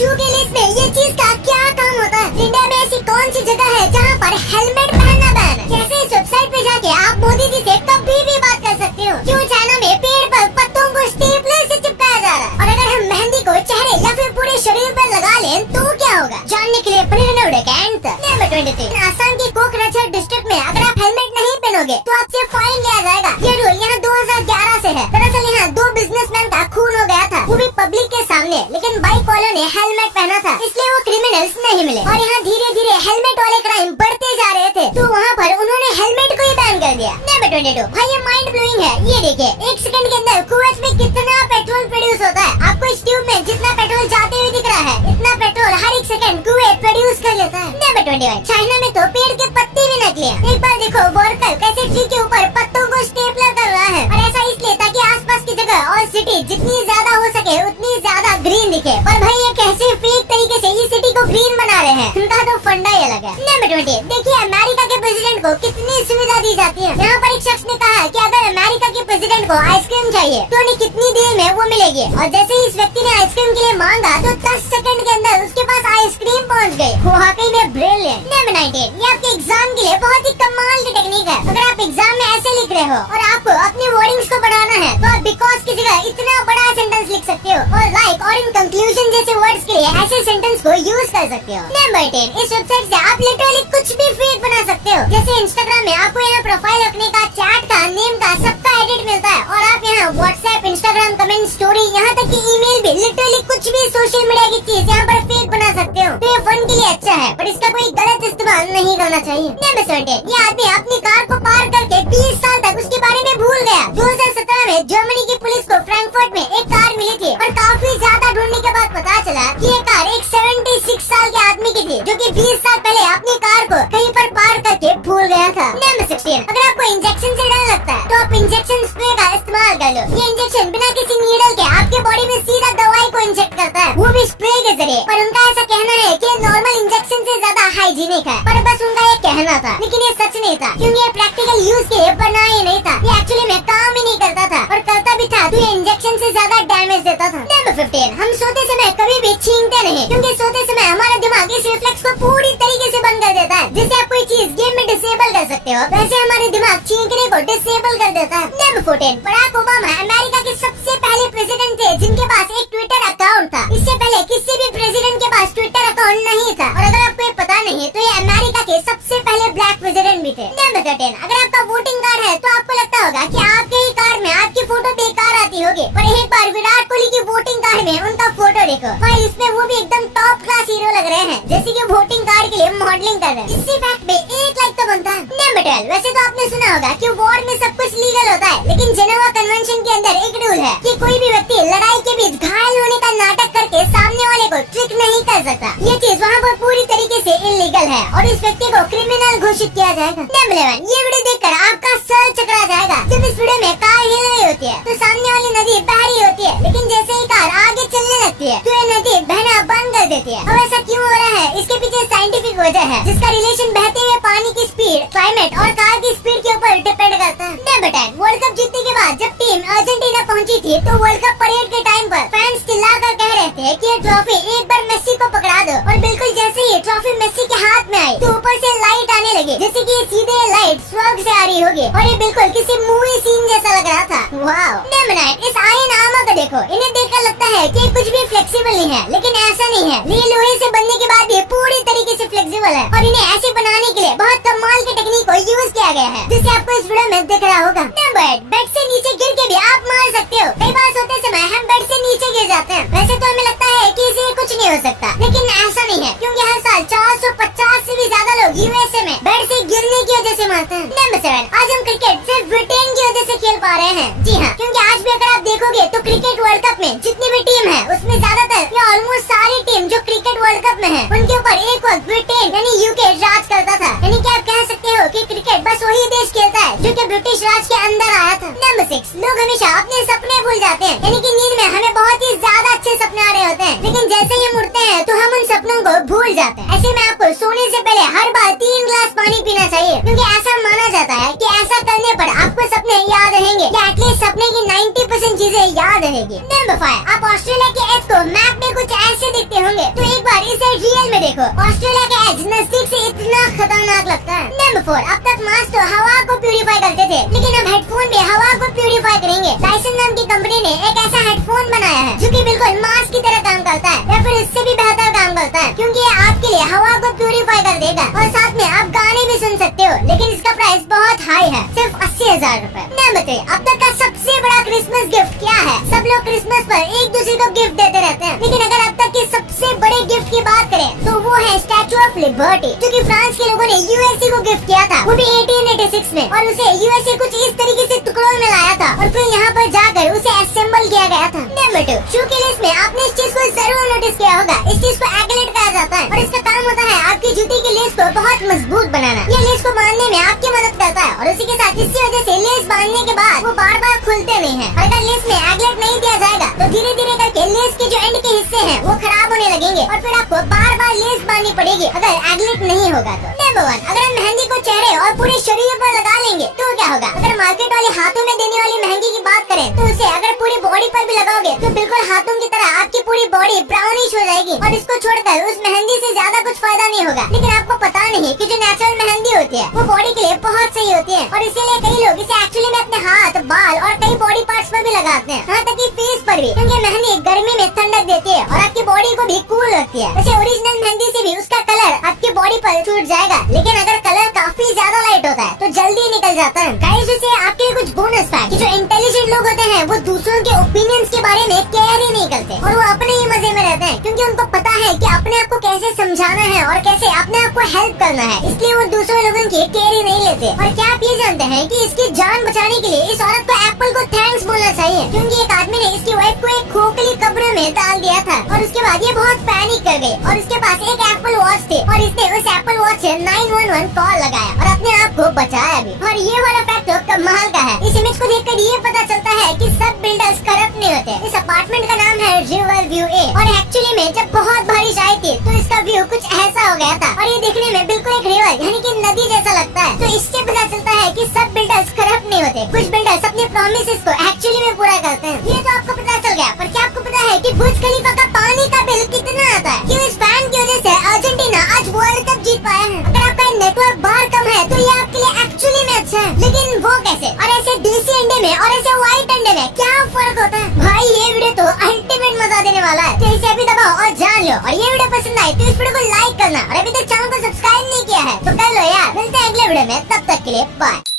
शू की लिस्ट में ये चीज का क्या काम होता है? इंडिया में ऐसी कौन सी जगह है जहाँ पर हेलमेट पहनना बैन है? कैसे इस वेबसाइट पे जाके आप मोदी जी से कभी भी बात कर सकते हो? क्यों चाइना में पेड़ पर पत्तों को स्टेपलर से चिपकाया जा रहा है? और अगर हम मेहंदी को चेहरे या फिर पूरे शरीर पर लगा लें तो क्या होगा? जानने के लिए बने रहना उड़ेगा एंड तक। नंबर 23, आसाम के कोकराझार डिस्ट्रिक्ट में अगर आप हेलमेट नहीं पहनोगे तो आपसे फाइन लिया जाएगा। ये रूल यहाँ 2011 से है। दरअसल यहाँ 2 बिजनेसमैन का खून हो गया था, वो भी पब्लिक के सामने, लेकिन बाइक वालों ने हेलमेट पहना था इसलिए वो क्रिमिनल्स नहीं मिले। और यहाँ धीरे धीरे हेलमेट वाले क्राइम बढ़ते जा रहे थे तो वहाँ पर उन्होंने हेलमेट को ही बैन कर दिया। नंबर 22, भाई ये माइंड ब्लोइंग है। ये देखिए 1 सेकंड के अंदर कुवैत में कितना पेट्रोल प्रोड्यूस होता है। आपको इस ट्यूब में जितना पेट्रोल जाते हुए दिख रहा है इतना पेट्रोल हर 1 सेकंड कुवैत प्रोड्यूस कर लेता है। नंबर 21, चाइना में तो पेड़ के पत्ते भी नकली हैं। एक बार देखो वर्कर कैसे ट्री के ऊपर पत्तों को स्टेपलर कर रहा है, और ऐसा इसलिए ताकि आसपास की जगह और सिटी जितनी ज्यादा हो सके उतनी ज्यादा ग्रीन दिखे। पर भाई ये कैसे फेक तरीके से इस सिटी को ग्रीन बना रहे हैं, उनका तो फंडा ही अलग है। नंबर 20, देखिए अमेरिका के प्रेसिडेंट को कितनी सुविधा दी जाती है। यहाँ पर एक शख्स ने कहा कि अगर अमेरिका के प्रेसिडेंट को आइसक्रीम चाहिए तो उन्हें कितनी देर में वो मिलेगी, और जैसे ही इस व्यक्ति ने आइसक्रीम के लिए मांगा तो 10 सेकंड के अंदर उसके पास आइसक्रीम पहुँच गयी। वो वाकई में ब्रिलियंट। नंबर 19, ये आपके एग्जाम के लिए बहुत ही कमाल की टेक्निक है। अगर आप एग्जाम में ऐसे लिख रहे हो और आपको अपनी वर्डिंग्स को बढ़ाना है तो आप बिकॉज की जगह इतना बड़ा सेंटेंस लिख सकते हो, और लाइक और इन कंक्लूजन जैसे वर्ड्स के लिए ऐसे सेंटेंस को यूज कर सकते हो। नंबर 10, इस वेबसाइट से आप लिटरली कुछ भी फेक बना सकते हो। जैसे इंस्टाग्राम में आपको यहाँ प्रोफाइल रखने का, चैट का, नेम का, सबका एडिट मिलता है, और आप यहाँ व्हाट्सएप, इंस्टाग्राम कमेंट, स्टोरी, यहाँ तक कि ईमेल भी, लिटरली कुछ भी सोशल मीडिया की चीज यहाँ पर फेक बना सकते हो। तो ये फन के लिए अच्छा है पर इसका कोई गलत इस्तेमाल नहीं करना चाहिए। नंबर 17, ये आदमी अपनी कार को पार करके 20 साल तक उसके बारे में भूल गया। 2017 में जर्मनी की पुलिस को फ्रैंकफर्ट में एक कार मिली थी, और काफी ज्यादा ढूंढने के बाद पता चला कि ये कार एक 76 साल के आदमी की थी जो कि 20 साल पहले अपनी कार को कहीं पर पार करके भूल गया था। नंबर 16, अगर आपको इंजेक्शन से डर लगता है तो आप इंजेक्शन स्प्रे का इस्तेमाल कर लो। ये इंजेक्शन बिना किसी नीडल के आपके बॉडी में सीधा दवाई को इंजेक्ट करता है, वो भी स्प्रे के जरिए। पर उनका ऐसा कहना है कि नॉर्मल इंजेक्शन से ज्यादा हाइजीनिक है, पर बस उनका ये कहना था, लेकिन ये सच नहीं था क्योंकि ये प्रैक्टिकल यूज के लिए बना ही नहीं था। ये एक्चुअली में काम ही नहीं करता था, और करता भी था तो ये इंजेक्शन से ज्यादा डैमेज देता था। नंबर 15, हम सोते समय कभी भी छींकते नहीं क्योंकि सोते समय हमारा दिमाग इस रिफ्लेक्स को पूरी तरीके से बंद कर देता है। जैसे आप कोई चीज गेम में डिसेबल कर सकते हो, वैसे हमारे दिमाग छींकने को डिसेबल कर देता है। नंबर 14, बराक ओबामा अमेरिका के सबसे पहले प्रेसिडेंट थे जिनके पास एक ट्विटर अकाउंट था। इससे पहले किसी भी प्रेसिडेंट के पास ट्विटर अकाउंट नहीं था, और अगर आपको ये पता नहीं है तो ये अमेरिका के सबसे पहले ब्लैक प्रेसिडेंट भी थे। नंबर 13, अगर आपका वोटिंग कार्ड है तो आपको लगता होगा कि आपके ही कार्ड में आपकी फोटो बेकार आती होगी, पर एक बार विराट कोहली की वोटिंग कार्ड में उनका फोटो देखो, भाई इसमें वो भी एकदम टॉप क्लास हीरो लग रहे हैं, जैसे कि वोटिंग कार्ड के लिए मॉडलिंग कर रहे हैं। इसी फैक्ट में 1 लाइक तो बनता है। नंबर 12, वैसे तो आपने सुना होगा कि वॉर में सब कुछ लीगल होता है, लेकिन जेनेवा कन्वेंशन के अंदर एक रूल है कि कोई भी व्यक्ति लड़ाई के बीच घायल होने का नाटक करके सामने वाले को ट्रिक नहीं कर सकता। ये चीज वहाँ पर पूरी तरीके से इलीगल है और इस व्यक्ति को क्रिमिनल घोषित किया जाएगा। नंबर 11, ये वीडियो देखकर आपका सर चकरा जाएगा। जब इस वीडियो में कार हिल रही होती है तो सामने वाली नदी बह रही होती है, लेकिन जैसे ही कार आगे चलने लगती है तो ये नदी बहना बंद कर देती है। अब ऐसा क्यों हो रहा है? इसके पीछे साइंटिफिक वजह है जिसका रिलेशन बहते हुए पानी की स्पीड, क्लाइमेट और कार की स्पीड के ऊपर डिपेंड करता है। नंबर 10, वर्ल्ड कप जीतने के बाद जब टीम अर्जेंटीना पहुंची थी तो वर्ल्ड कप परेड के टाइम पर फैंस चिल्लाकर कह रहे थे कि ये ट्रॉफी एक बार मेसी को पकड़ा दो, और बिल्कुल जैसे ही ट्रॉफी मेसी के हाथ में आई तो ऊपर से लाइट आने लगी, जैसे कि ये सीधे लाइट स्वर्ग से आ रही होगी, और ये बिल्कुल किसी मूवी सीन जैसा लग रहा था। वाओ। नंबर 9, इस आयरन आर्मर को देखो, इन्हें देखकर लगता है कि कुछ भी फ्लेक्सिबल नहीं है, लेकिन ऐसा नहीं है। ये लोहे से बनने के बाद भी पूरी तरीके से फ्लेक्सिबल है, और इन्हें ऐसे बनाने के लिए बहुत कमाल की टेक्निक को यूज किया गया है, जिसे आपको इस वीडियो में दिख रहा होगा। नंबर 8, बेड से नीचे गिर के भी आप मार सकते हो। कई बार सोते समय हम बेड से नीचे गिर जाते हैं, वैसे तो हमें लगता है कि इसे कुछ नहीं हो सकता, लेकिन ऐसा नहीं है क्योंकि हर साल 450 से भी ज्यादा लोग यूएसए में बेड से गिरने की वजह से मरते हैं। नंबर 7, आज हम क्रिकेट सिर्फ ब्रिटेन की वजह से खेल पा रहे हैं। जी हाँ, क्योंकि आज भी अगर आप देखोगे तो क्रिकेट वर्ल्ड कप में जितनी भी टीम है उसमें ज्यादातर या ऑलमोस्ट सारी टीम जो क्रिकेट वर्ल्ड कप में है उनके ऊपर एक वक्त ब्रिटेन यानी यूके राज करता था। यानी कि आप कह सकते हो कि क्रिकेट बस वही देश खेलता है जो कि ब्रिटिश राज के अंदर आया था। नंबर 6, लोग हमेशा अपने सपने भूल जाते हैं, यानी कि नींद में हमें बहुत ही ज्यादा अच्छे सपने आ रहे होते हैं, लेकिन जैसे ही मुड़ते हैं तो हम उन सपनों को भूल जाते हैं। ऐसे में आपको सोने से पहले हर बार 3 गिलास पानी पीना चाहिए, क्योंकि ऐसा माना जाता है कि ऐसा करने पर आपको सपने याद रहेंगे या एटलीस्ट सपने की 90% चीजें याद रहेगी। नंबर 5, आप ऑस्ट्रेलिया के एज को मैप में कुछ ऐसे दिखते होंगे, तो एक बार इसे रियल में देखो। ऑस्ट्रेलिया का एज नजदीक से इतना खतरनाक लगता है। नंबर 4, अब तक मास्क तो हवा को प्यूरिफाई करते थे, लेकिन अब हेडफोन भी हवा को प्यूरिफाई करेंगे। डायसन नाम की कंपनी ने एक ऐसा हेडफोन बनाया है जो कि बिल्कुल मास्क की तरह काम करता है या फिर इससे भी बेहतर काम करता है, क्योंकि ये आपके लिए हवा को प्यूरिफाई कर देगा और साथ में आप गाने भी सुन सकते हो। लेकिन इसका प्राइस बहुत हाई है, सिर्फ 80,000 रूपए। नंबर 3, अब तक का सबसे बड़ा क्रिसमस गिफ्ट क्या है? सब लोग क्रिसमस पर एक दूसरे को गिफ्ट देते रहते हैं, लेकिन अगर अब तक के सबसे बड़े गिफ्ट की बात करें तो वो है स्टैचू ऑफ लिबर्टी, जो कि फ्रांस के लोगों ने यूएसए को गिफ्ट किया था, वो भी 1886 में। और उसे यूएसए कुछ इस तरीके से टुकड़ों में लाया था और फिर यहाँ पर जाकर उसे असेंबल किया गया था। नंबर 2, शू की लिस्ट में आपने इस चीज को जरूर नोटिस किया होगा। इस चीज को एगलेट कहा जाता है और इसका काम होता है आपकी जूते की लेस को बहुत मजबूत बनाना। ये लेस को बांधने में आपकी मदद करता है और उसी के साथ इसी वजह से लेस बांधने के बाद वो बार बार खुलते नहीं है। और अगर लेस में एगलेट नहीं दिया जाएगा तो धीरे धीरे करके लेस के जो एंड के हिस्से हैं वो खराब होने लगेंगे और फिर आपको बार बार लेस बांधनी पड़ेगी अगर एगलेट नहीं होगा तो। नंबर 1, अगर हम मेहंदी को चेहरे और पूरे शरीर पर लगा लेंगे तो क्या होगा? अगर मार्केट वाले हाथों में देने वाली मेहंदी की बात करें तो उसे अगर पूरी बॉडी पर भी लगाओगे तो बिल्कुल हाथों की तरह आपकी पूरी बॉडी ब्राउनिश हो जाएगी और इसको छोड़कर उस मेहंदी से ज्यादा कुछ फायदा नहीं होगा। लेकिन आपको पता नहीं कि जो नेचुरल मेहंदी होती है वो बॉडी के लिए बहुत सही होती है और इसीलिए कई लोग इसे एक्चुअली में अपने हाथ, बाल और कई बॉडी पार्ट्स पर भी लगाते हैं, यहाँ तक कि फेस पर भी, क्योंकि मेहंदी गर्मी में ठंडक देती है और आपकी बॉडी को भी कूल रखती है। वैसे ओरिजिनल मेहंदी से भी उसका कलर आपकी बॉडी पर छूट जाएगा, लेकिन अगर कलर काफी ज्यादा लाइट होता है तो जल्दी निकल जाता है। गाइस, इसे आपके लिए कुछ बोनस फैक्ट, जो इंटेलिजेंट लोग होते हैं वो दूसरों के ओपिनियंस के बारे में केयर ही नहीं करते और वो अपने ही मजे में रहते हैं, क्योंकि उनको पता है कि अपने आप को कैसे समझाना है और कैसे अपने आप को हेल्प करना है, इसलिए वो दूसरे लोगों की केयर ही नहीं लेते। और क्या आप ये जानते हैं कि इसकी जान बचाने के लिए इस औरत को एप्पल को थैंक्स बोलना चाहिए, क्योंकि एक आदमी ने इसकी वाइफ को एक खोखली कब्र में डाल दिया था और उसके बाद ये बहुत पैनिक कर गई और उसके पास एक एप्पल वॉच थी और इसने उस एप्पल वॉच से 911 कॉल लगाया और अपने आप को बचाया भी। और ये वाला फैक्ट तो कमाल का है। इस इमेज को देखकर ये पता चलता है कि सब बिल्डर्स करप्ट नहीं होते। इस अपार्टमेंट का नाम है रिवर व्यू ए और एक्चुअली में जब बहुत बारिश आई थी तो इसका व्यू कुछ ऐसा हो गया था और ये दिखने में बिल्कुल एक रिवर यानी कि नदी जैसा लगता है। तो इससे पता चलता है कि सब बिल्डर्स करप्ट नहीं होते, कुछ बिल्डर्स अपने प्रॉमिसेस को एक्चुअली में पूरा करते हैं। ये तो आपको पता चल गया, पर क्या आपको पता है कि बुर्ज खलीफा का पानी का बिल कितना आता है? क्यों? इस फैन की वजह से अर्जेंटीना आज वर्ल्ड कप जीत पाया है। अगर आपका नेटवर्क बाहर कम है तो ये आपके लिए एक्चुअली में अच्छा है, लेकिन वो कैसे? और ऐसे देसी अंडे में और ऐसे व्हाइट अंडे में क्या फर्क होता है? भाई, ये वीडियो तो अल्टीमेट मजा देने वाला है, तो इसे अभी दबाओ और जान लो। और ये वीडियो पसंद आए तो इस वीडियो को लाइक करना और अभी तक चैनल को सब्सक्राइब नहीं किया है तो कर लो यार। मिलते हैं अगले वीडियो में, तब तक के लिए बाय।